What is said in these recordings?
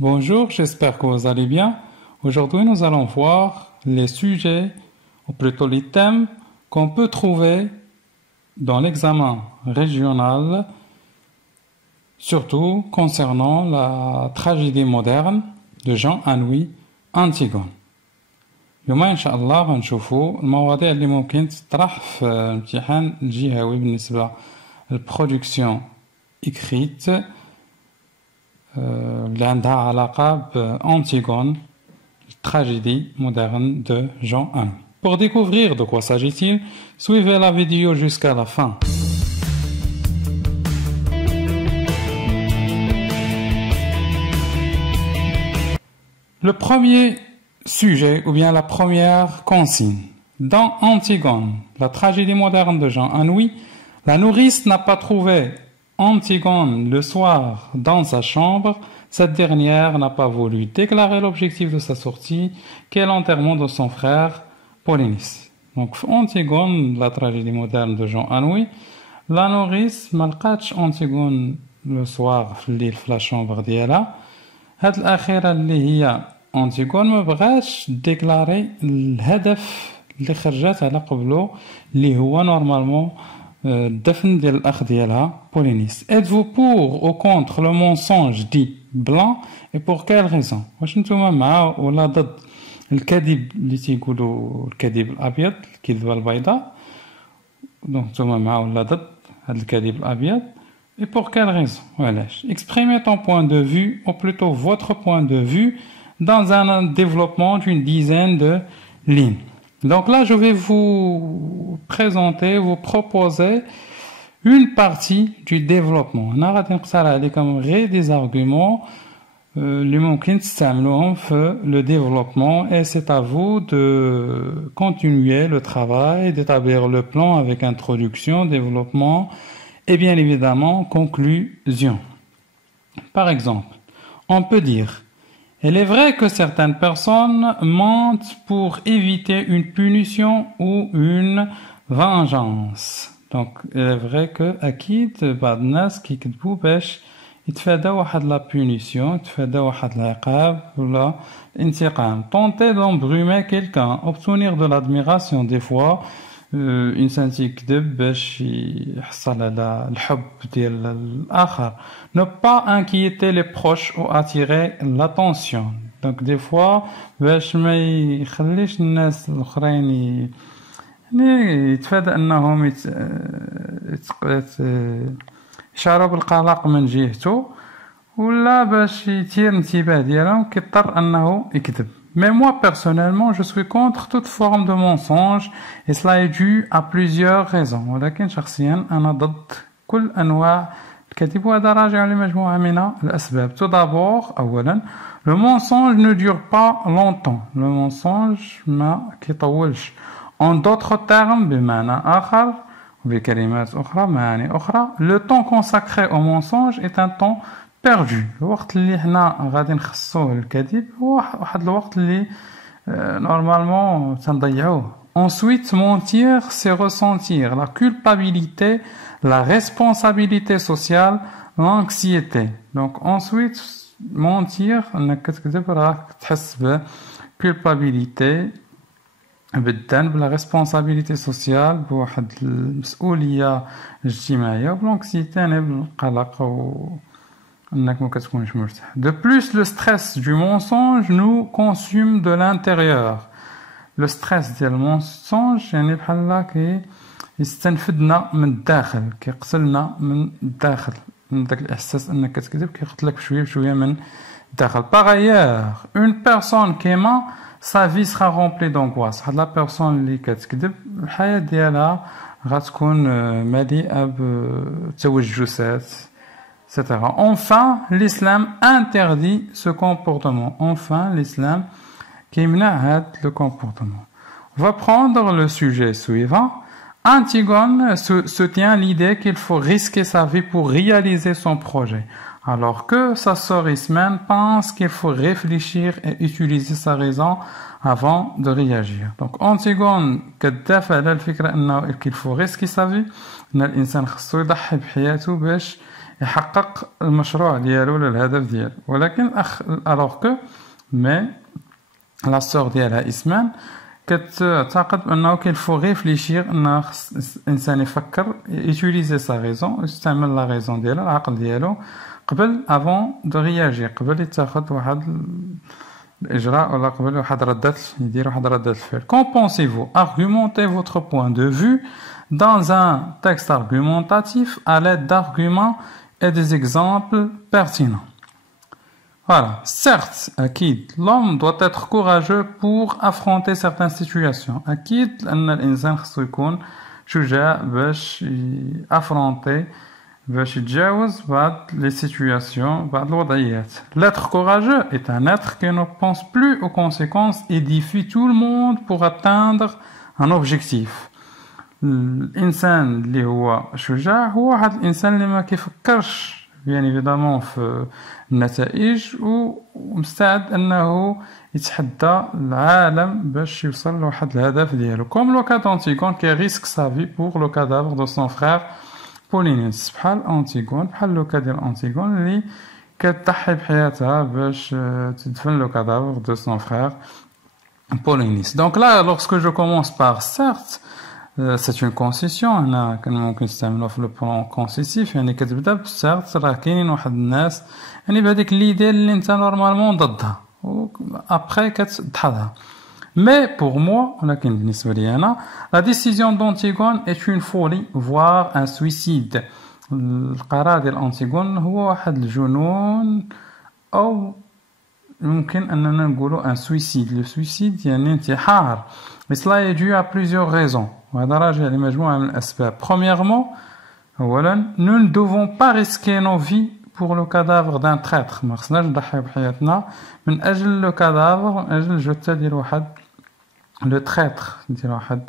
Bonjour, j'espère que vous allez bien. Aujourd'hui, nous allons voir les sujets, ou plutôt les thèmes qu'on peut trouver dans l'examen régional, surtout concernant la tragédie moderne de Jean-Louis Antigone. اليوم إن شاء الله غنشوفوا المواضيع اللي ممكن تطرح في الامتحان الجهوي بالنسبة للبرودكسيون écrite اللي عندها علاقة بأنتيغون, tragédie moderne de Jean-Louis. Pour découvrir de quoi s'agit-il, suivez la vidéo jusqu'à la fin. Le premier sujet, ou bien la première consigne. Dans Antigone, la tragédie moderne de Jean-Louis, la nourrice n'a pas trouvé Antigone le soir dans sa chambre. Cette dernière n'a pas voulu déclarer l'objectif de sa sortie, qu'est l'enterrement de son frère Polynice. Donc, Antigone, la tragédie moderne de Jean-Louis, la nourrice ما لقاتش Antigone le soir في la chambre ديالها. هاد الأخيرة اللي هي أنتيغون ما بغاش ديكلاري الهدف اللي خرجت على قبله اللي هو نورمالمون الدفن ديال الأخ ديالها بولينيس. Êtes-vous pour ou contre le mensonge dit blanc et pour quelle raison؟ واش نتوما مع ولا ضد الكذب اللي تيقولوا الكذب الأبيض الكذبة البيضاء؟ دونك نتوما مع ولا ضد هذا الكذب الأبيض؟ Et pour quelle raison؟ وعلاش؟ Exprimez ton point de vue ou plutôt votre point de vue dans un développement d'une dizaine de lignes. Donc là, je vais vous présenter, vous proposer une partie du développement. On a comme des arguments اللي ممكن تستعملوهم في le développement et c'est à vous de continuer le travail, d'établir le plan avec introduction, développement et bien évidemment conclusion. Par exemple, on peut dire: il est vrai que certaines personnes mentent pour éviter une punition ou une vengeance. Donc, il est vrai que أكيد بعض الناس كيكذبوا باش يتفاداو واحد لا punition, يتفاداو واحد العقاب ولا الانتقام. Tenter d'embrumer quelqu'un, obtenir de l'admiration des fois. إنسان تيكذب باش يحصل على الحب ديال الآخر. Ne pas inquiéter les proches ou attirer l'attention. Donc des fois باش ما يخليش الناس الآخرين يعني يتفادى أنهم يشعروا بالقلق من جهته ولا باش يثير الانتباه ديالهم كيضطر أنه يكذب. Mais moi, personnellement, je suis contre toute forme de mensonge et cela est dû à plusieurs raisons. ولكن شخصيا أنا ضد كل أنواع الكذب وهذا راجع لمجموعة من الأسباب. Tout d'abord, أولا, le mensonge ne dure pas longtemps. Le mensonge ما كيطولش. En d'autres termes, بمعنى آخر وبكلمات أخرى معاني أخرى, le temps consacré au mensonge est un temps perdu. الوقت اللي حنا غادي نخصوه للكذب هو واحد الوقت اللي normalement تنضيعوه. Ensuite, mentir, c'est ressentir la culpabilité, la responsabilité sociale, l'anxiété. Donc ensuite, mentir, انك كتكذب راك تحس ب culpabilité, بالذنب, la responsabilité sociale, بواحد المسؤولية اجتماعية, بالانكسيتي يعني بالقلق De plus, le stress du mensonge nous consume de l'intérieur. Le stress ديال المنصونج يعني بحال هكا يستنفدنا من الداخل, كيقتلنا من الداخل, من داك الاحساس انك كتكذب كيقتلك بشويه بشويه من الداخل. Par ailleurs, une personne qui ment, sa vie sera remplie d'angoisse. هاد لا بيرسون اللي كتكذب الحياه ديالها غتكون مليئه بتوجسات etc. Enfin, l'islam interdit ce comportement. Enfin, l'islam qui mène le comportement. On va prendre le sujet suivant. Antigone soutient l'idée qu'il faut risquer sa vie pour réaliser son projet, alors que sa sœur Ismène pense qu'il faut réfléchir et utiliser sa raison avant de réagir. Donc, Antigone كتدافع على الفكرة أنه qu'il faut risquer sa vie, أن الإنسان خصو يضحي بحياته باش يحقق المشروع ديالو ولا الهدف ديالو. ولكن الأخ alors que mais la sœur ديالها إسمان كتعتقد بأنه qu'il faut réfléchir أن الإنسان يفكر utiliser sa raison يستعمل la raison ديالو العقل ديالو قبل avant de réagir قبل يتاخد واحد الإجراء ولا قبل واحد يدير واحد ردة الفعل. Qu'en pensez-vous? Argumentez votre point de vue dans un texte argumentatif à l'aide d'arguments et des exemples pertinents. Voilà. Certes, أكيد l'homme doit être courageux pour affronter certaines situations. أكيد لأن الإنسان خصو يكون شجاع باش affronter باش يتجاوز بعض les situations, بعض الوضعيات. L'être courageux est un être qui ne pense plus aux conséquences et défie tout le monde pour atteindre un objectif. الإنسان اللي هو شجاع هو واحد الإنسان اللي ما كيفكرش bien évidemment في النتائج ومستعد أنه يتحدى العالم باش يوصل لواحد الهدف ديالو. Comme le cas d'Antigone qui risque sa vie pour le cadavre de son frère Polynice. بحال أنتيغون بحال لو كا ديال أنتيغون اللي كتضحي بحياتها باش تدفن le cadavre de son frère Polynice. Donc là, lorsque je commence par certes c'est une concession أنا كان ممكن نستعملوها في لو بلان كونسيسيف يعني كتبدا بسيرت راه كاينين واحد الناس يعني بهذيك ليدي اللي انت نورمالمون ضدها و ابخي كتدحضها. Mais pour moi, ولكن بالنسبة لي أنا la décision d'Antigone est une folie voire un suicide. القرار ديال أنتيغون هو واحد الجنون أو يمكن أننا نقولوا un suicide. Le suicide يعني انتحار. Mais cela est dû à plusieurs raisons. وهذا راجع لمجموعة من الأسباب. Premièrement, أولا nous ne devons pas risquer nos vies pour le cadavre d'un traître. ما خصناش نضحيو بحياتنا من أجل le cadavre من أجل الجثة ديال واحد le traître ديال واحد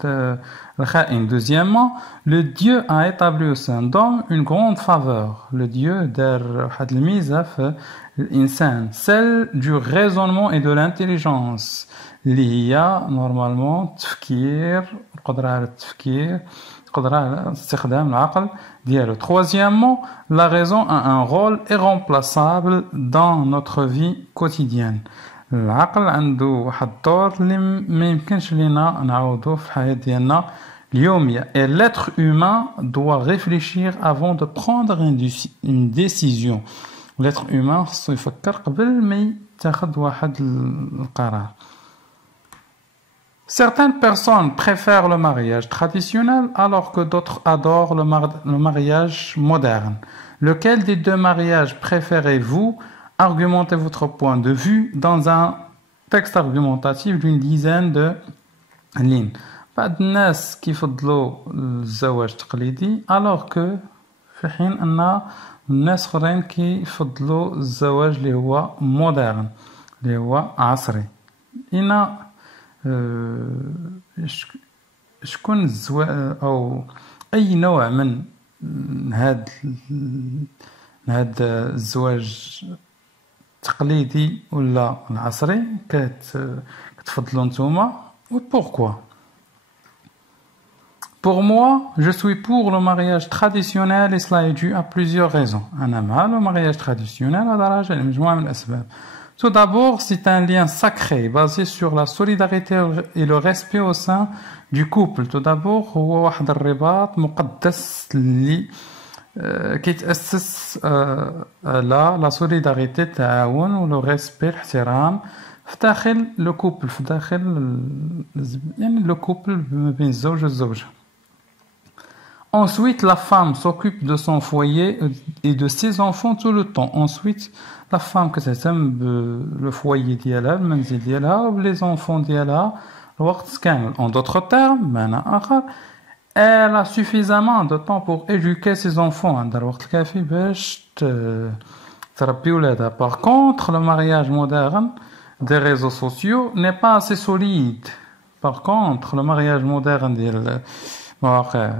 الخائن. Deuxièmement, le Dieu a établi au sein d'homme une grande faveur. Le Dieu دار واحد الميزة في الإنسان celle du raisonnement et de l'intelligence اللي هي نورمالمون التفكير القدرة على التفكير القدرة على استخدام العقل ديالو. Troisièmement, la raison a un rôle irremplaçable dans notre vie quotidienne. العقل عنده واحد الدور اللي ما يمكنش لينا نعوضوه في الحياة ديالنا اليومية. Et l'être humain doit réfléchir avant de prendre une décision. l'être humain خصو يفكر قبل ما يتخذ واحد القرار. Certaines personnes préfèrent le mariage traditionnel alors que d'autres adorent le mariage moderne. Lequel des deux mariages préférez-vous? Argumentez votre point de vue dans un texte argumentatif d'une dizaine de lignes. بعض الناس كيفضلوا الزواج التقليدي alors que في حين أن الناس اخرين كيفضلوا الزواج اللي هو مودرن اللي هو عصري. هنا شكون الزواج أو أي نوع من هاد الزواج التقليدي ولا العصري كتفضلوا نتوما و pourquoi? Pour moi, je suis pour le mariage traditionnel et cela est dû à plusieurs raisons. أنا مع le mariage traditionnel هذا راجع لمجموعة من الأسباب. Tout d'abord, c'est un lien sacré basé sur la solidarité et le respect au sein du couple. Tout d'abord, هو واحد الرباط مقدس اللي كيتأسس على la solidarité التعاون و le respect الاحترام في داخل le couple في داخل يعني le couple ما بين الزوج والزوجة. Ensuite, la femme s'occupe de son foyer et de ses enfants tout le temps. Ensuite, la femme كتهتم بالفوايي ديالها المنزل ديالها وبلي enfants ديالها الوقت كامل. En d'autres termes, بمعنى آخر, elle a suffisamment de temps pour éduquer ses enfants. عندها الوقت الكافي باش تربي ولادها. Par contre, le mariage moderne des réseaux sociaux n'est pas assez solide. Par contre, le mariage moderne ديال المواقع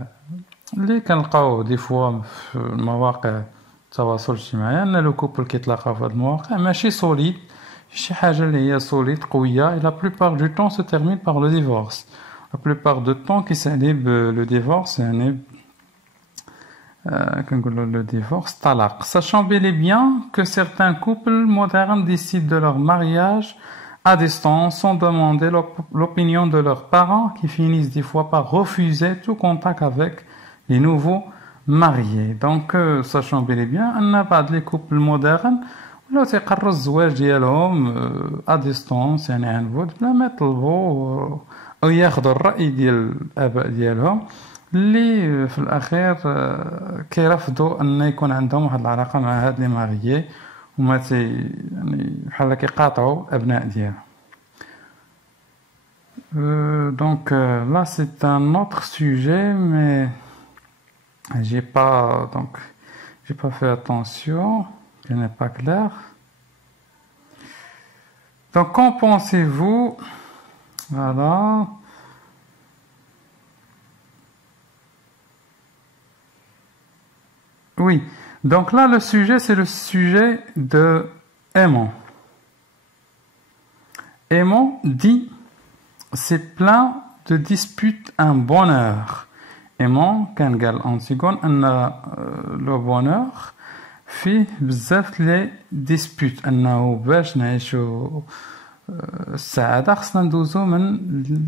اللي كنلقاو دي فوا في المواقع التواصل الاجتماعي ان لو كوبل كيتلاقاو في هاد المواقع ماشي سوليد شي حاجه اللي هي سوليد قويه et la plupart du temps se termine par le divorce. La plupart du temps كيسالي le divorce يعني le divorce, talaq. Sachant bel et bien que certains couples modernes décident de leur mariage à distance sans demander l'opinion de leurs parents qui finissent des fois par refuser tout contact avec les nouveaux mariés. Donc, sachant bel et bien, on n'a pas les couples modernes ولا تيقرروا الزواج ديالهم à distance يعني عن بعد بلا ما يطلبوا أو ياخذوا الرأي ديال الآباء ديالهم اللي في الأخير كيرفضوا أن يكون عندهم واحد العلاقة مع هاد لي ماريي وما يعني بحال كيقاطعوا الأبناء ديالهم. Donc là c'est un autre sujet mais j'ai pas fait attention, ce n'est pas clair. Donc qu'en pensez-vous? Voilà. Oui, donc là le sujet c'est le sujet de Aimon. Aimon dit c'est plein de disputes un bonheur. Aimon كان قال أنتيغون أن le bonheur فيه بزاف لي disputes أنه باش نعيشو السعادة خصنا ندوزو من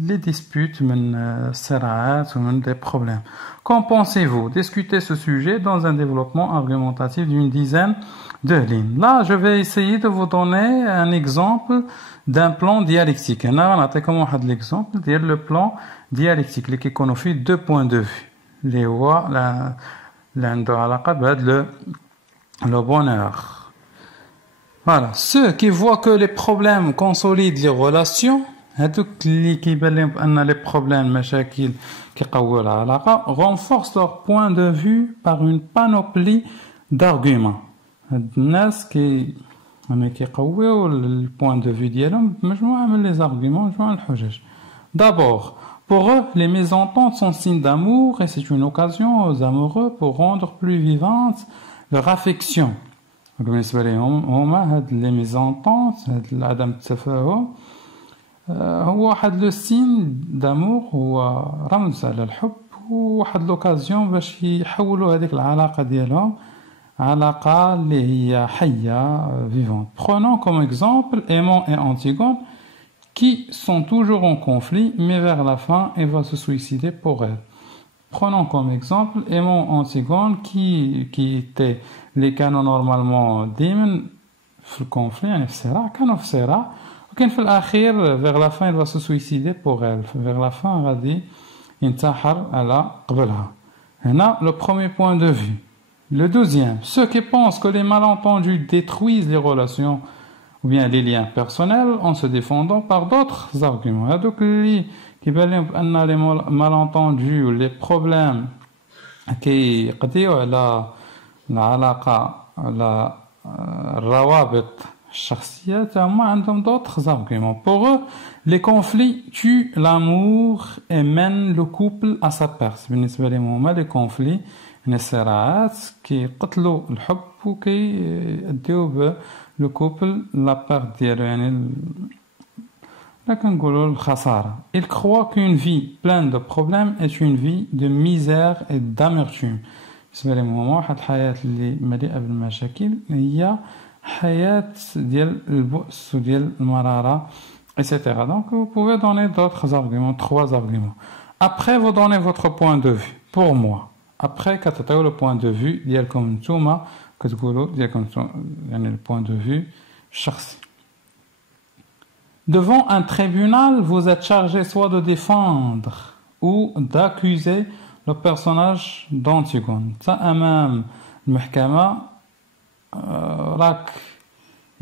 les disputes من الصراعات ومن des problèmes. Qu'en pensez-vous? Discutez ce sujet dans un développement argumentatif d'une dizaine de lignes. Là, je vais essayer de vous donner un exemple d'un plan dialectique. أنا غنعطيكم واحد l'exemple ديال le plan dialectique اللي كيكونوا فيه deux points de vue اللي هو اللي عنده علاقة بهاد le bonheur. Voilà, ceux qui voient que les problèmes consolident les relations, هذوك اللي كيبان لهم بأن les problèmes مشاكل كيقويو العلاقة renforcent leur point de vue par une panoplie d'arguments. هاد الناس كيقويو le point de vue ديالهم بمجموعة من les arguments, مجموعة الحجج. D'abord, pour eux, les mésententes sont signes d'amour et c'est une occasion aux amoureux pour rendre plus vivante leur affection. بالنسبة لهم هما هاد لي ميزونطونت هاد عدم التفاهم هو واحد لو سين دامور هو رمز على الحب وواحد لوكازيون باش يحولوا هذيك العلاقة ديالهم علاقة اللي هي حية vivante. Prenons comme exemple Aimon et Antigone qui sont toujours en conflit mais vers la fin elle va se suicider pour elle. Prenons comme exemple Aimon Antigone qui étaient اللي كانوا نورمالمون ديما في الكونفلي يعني في الصراع كانوا في صراع ولكن في الاخير vers la fin il va se suicider pour elle vers la fin غادي ينتحر على قبلها. هنا le premier point de vue. Le deuxième, ceux qui pensent que les malentendus détruisent les relations ou bien les liens personnels en se défendant par d'autres arguments. هذوك اللي كيبان لهم بان les malentendus ou les problèmes كيقضيو على العلاقة على الروابط الشخصية هما عندهم d'autres arguments. Pour eux, les conflits tuent l'amour et mènent le couple à sa perte. بالنسبة لهم هما les conflits يعني الصراعات كيقتلوا الحب وكيأديو le couple la perte ديالو يعني لا كنقولوا الخسارة. Ils croient qu'une vie pleine de problèmes est une vie de misère et d'amertume. بالنسبة لهم هما واحد الحياة اللي مليئة بالمشاكل هي حياة ديال البؤس وديال المرارة etc. Donc vous pouvez donner d'autres arguments, 3 arguments. Après vous donnez votre point de vue. Pour moi après كتعطيو le point de vue ديالكم نتوما كتقولوا ديالكم يعني le point de vue الشخصي. Devant un tribunal vous êtes chargé soit de défendre ou d'accuser le personnage d'Antigone. أمام المحكمة راك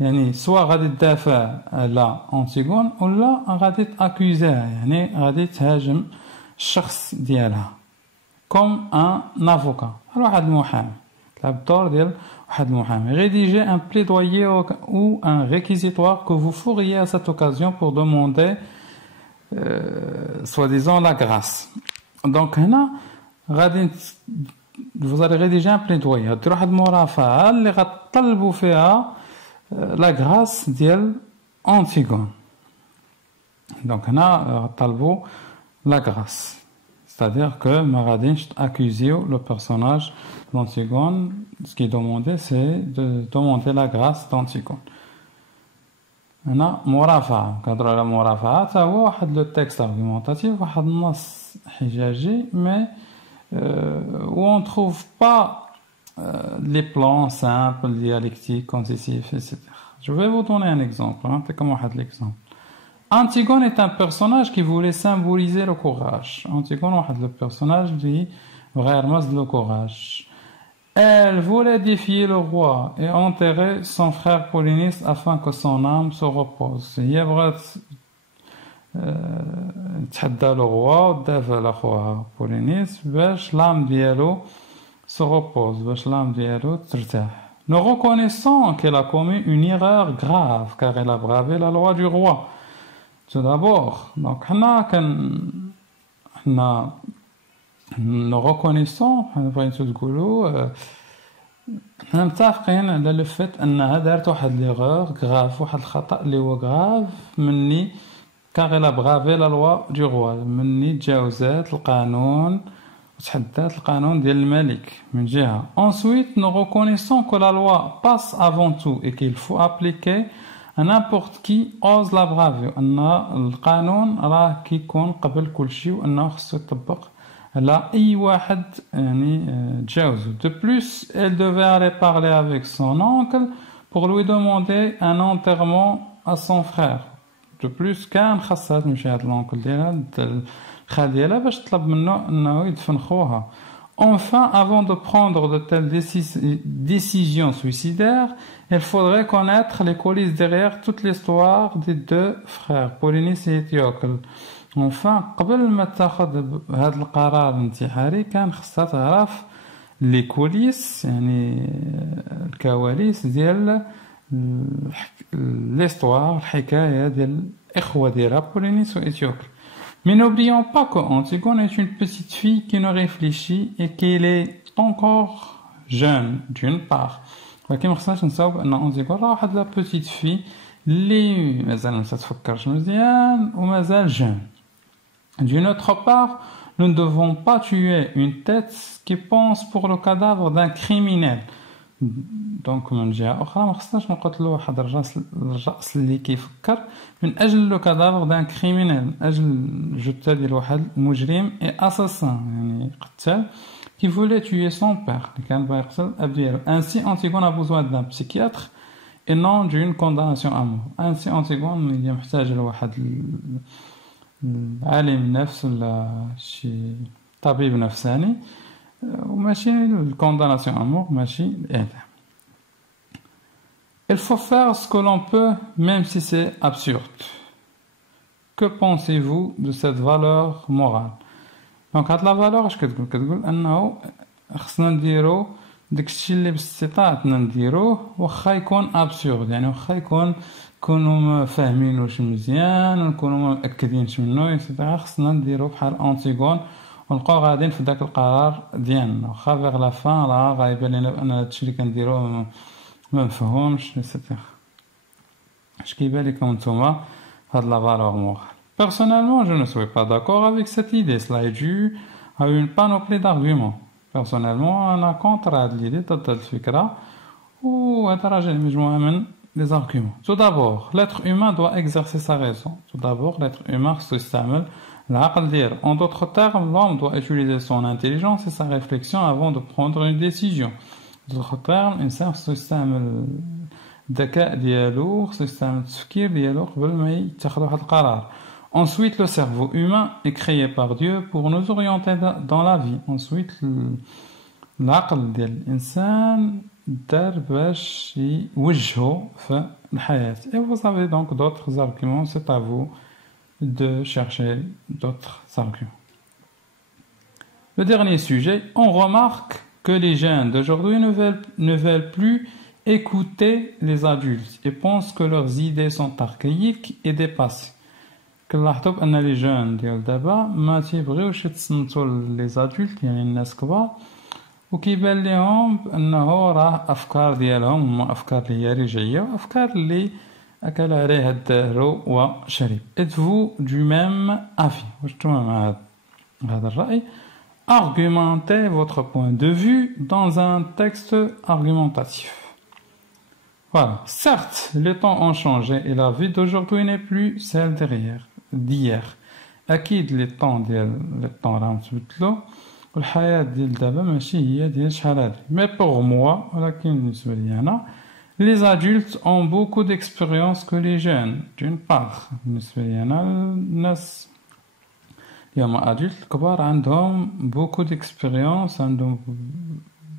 يعني سواء غادي تدافع على أنتيغون ولا غادي تأكوزيها يعني غادي تهاجم الشخص ديالها comme un avocat. واحد المحامي تلعب الدور ديال واحد المحامي. Rédiger un plaidoyer ou un réquisitoire que vous feriez à cette occasion pour demander soi-disant la grâce. Donc هنا غادي vous allez rédiger un plaidoyer ديروا واحد المرافعة اللي غتطلبوا فيها la grâce ديال أنتيغون. Donc هنا غتطلبوا la grâce C'est-à-dire que Maradin accusait le personnage d'Antigone. Ce qui est demandé, c'est de demander la grâce d'Antigone. هنا مرافعة كنهضروا على مرافعة حتى هو واحد لو تكست argumentatif واحد النص حجاجي mais où on trouve pas les plans simples dialectiques concessifs etc. Je vais vous donner un exemple c'est comme واحد l'exemple. Antigone est un personnage qui voulait symboliser le courage. Antigone واحد le personnage qui vraiment le courage. Elle voulait défier le roi et enterrer son frère Polynice afin que son âme se repose. هي بغات تحدى le roi ودافع على خوها Polynice باش l'âme ديالو se repose, باش l'âme ديالو ترتاح. Nous reconnaissons qu'elle a commis une erreur grave car elle a bravé la loi du roi. Tout d'abord, donc nous reconnaissons بغيتو تقولوا حنا متفقين على لو فيت انها دارت واحد ليغور غراف واحد الخطا اللي هو غراف مني كاغ لا بغافي لا لوا دو روا مني تجاوزات القانون وتحدات القانون ديال الملك من جهه. Ensuite nous reconnaissons que la loi passe avant tout et qu'il faut appliquer à n'importe qui ose la braver. ان القانون راه كيكون قبل كل شيء وانه خصو يطبق على أي واحد يعني تجاوزه. De plus, elle devait aller parler avec son oncle pour lui demander un enterrement à son frère. De plus, كان خاصها تمشي هاد l'oncle ديالها الخال ديالها باش تطلب منه انه يدفن خوها. Enfin, avant de prendre de telles décisions suicidaires, il faudrait connaître les coulisses derrière toute l'histoire des deux frères, Polynice et Étiocle. Enfin, قبل ما تاخذ هذا القرار الانتحاري كان خصها تعرف لي كوليس يعني الكواليس ديال l'histoire الحكايه ديال الاخوه ديالها Polynice et Étiocle. Mais n'oublions pas que Antigone est une petite fille qui ne réfléchit et qu'elle est encore jeune d'une part. ولكن ما خصناش نساو بان أنتيغون راه واحد لا petite fille اللي مازال ما تفكرش مزيان ومازال jeune. D'une autre part, nous ne devons pas tuer une tête qui pense pour le cadavre d'un criminel. Donc من جهة أخرى ما خصناش نقتلوا واحد الرأس اللي كيفكر من أجل le cadavre d'un criminel أجل جثة ديال واحد مجرم et assassin يعني قتال qui voulait tuer son père اللي كان باغي يقتل الأب ديالو. Ainsi Antigone a besoin d'un psychiatre et non d'une condamnation à mort. Ainsi Antigone هي محتاجة لواحد عالم نفس ولا شي طبيب نفساني وماشي الكونداناسيون امور ماشي الاعدام. Il faut faire ce que l'on peut même si c'est absurde. Que pensez-vous de cette valeur morale? Donc هاد لا فالور اش كتقول انه خصنا نديرو داكشي اللي باستطاعتنا نديروه واخا يكون ابسورد يعني واخا نكونوا فاهمينوش مزيان ونكونوا متاكدينش منه ايتترا خصنا نديرو بحال انتيغون ونبقاو غاديين في داك القرار ديالنا واخا فيغ لا فان راه غايبان لينا بان هادشي اللي كنديروه ما مفهومش ايتترا. اش كيبان لكم نتوما هاد لا فالور مورال؟ Personnellement, je ne suis pas d'accord avec cette idée. Cela est dû à une panoplie d'arguments. Personnellement, أنا contre هاد l'idée ضد الفكرة وهذا راجع لمجموعة من les arguments. Tout d'abord, l'être humain doit exercer sa raison. Tout d'abord, l'être humain يستعمل العقل ديالو. En d'autres termes, l'homme doit utiliser son intelligence et sa réflexion avant de prendre une décision. D'autres termes, الإنسان خصو يستعمل الذكاء ديالو خصو يستعمل التفكير ديالو قبل ما يتخذ واحد القرار. Ensuite, le cerveau humain est créé par Dieu pour nous orienter dans la vie. Ensuite, العقل ديال الإنسان دار باش يوجهو في الحياة. Et vous avez donc d'autres arguments, c'est à vous de chercher d'autres arguments. Le dernier sujet, on remarque que les jeunes d'aujourd'hui ne veulent plus écouter les adultes et pensent que leurs idées sont archaïques et dépassées. كنلاحظوا بان لي جون ديال دابا ما تيبغيوش يتصنتوا لي زادولت يعني الناس كبار وكيبان لهم بانه راه افكار ديالهم هما افكار اللي هي رجعيه وافكار اللي اكل عليها الدهر وشرب. Êtes-vous du même avis؟ واش نتوما مع هذا؟ هذا الرأي. Argumentez votre point de vue dans un texte argumentatif. Voilà. Certes, les temps ont changé et la vie d'aujourd'hui n'est plus celle d'hier. أكيد les temps راهم تبدلوا والحياة ديال دابا ماشي هي ديال شحال هادي. Mais pour moi, ولكن بالنسبة لي أنا, les adultes ont beaucoup d'expérience que les jeunes. D'une part, بالنسبة لي أنا الناس اليوم adultes كبار عندهم beaucoup d'expérience, عندهم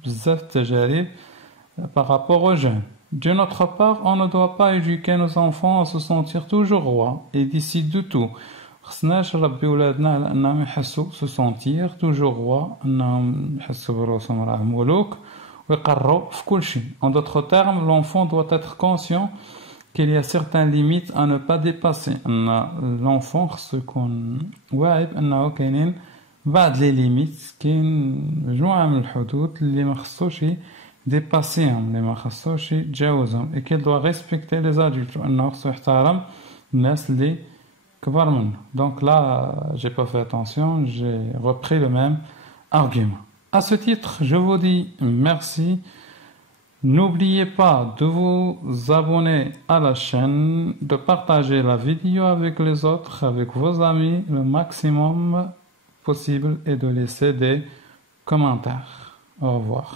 بزاف التجارب par rapport aux jeunes. D'une autre part, on ne doit pas éduquer nos enfants à se sentir toujours rois et décider de tout. خصناش نربي ولادنا على انهم يحسوا se sentir toujours rois, انهم يحسوا براسهم راهم ملوك ويقرروا في كل شيء. En d'autres termes, l'enfant doit être conscient qu'il y a certaines limites à ne pas dépasser. L'enfant خصو يكون واعي بانه كاينين بعض لي ليميت, كاين مجموعه من الحدود اللي ما خصوش ديباسيهم, اللي ما خصوش يتجاوزهم, et qu'il doit respecter les adultes, وانه خصو يحترم الناس اللي كبار منه. Donc là, j'ai pas fait attention, j'ai repris le même argument. À ce titre, je vous dis merci. N'oubliez pas de vous abonner à la chaîne, de partager la vidéo avec les autres, avec vos amis, le maximum possible, et de laisser des commentaires. Au revoir.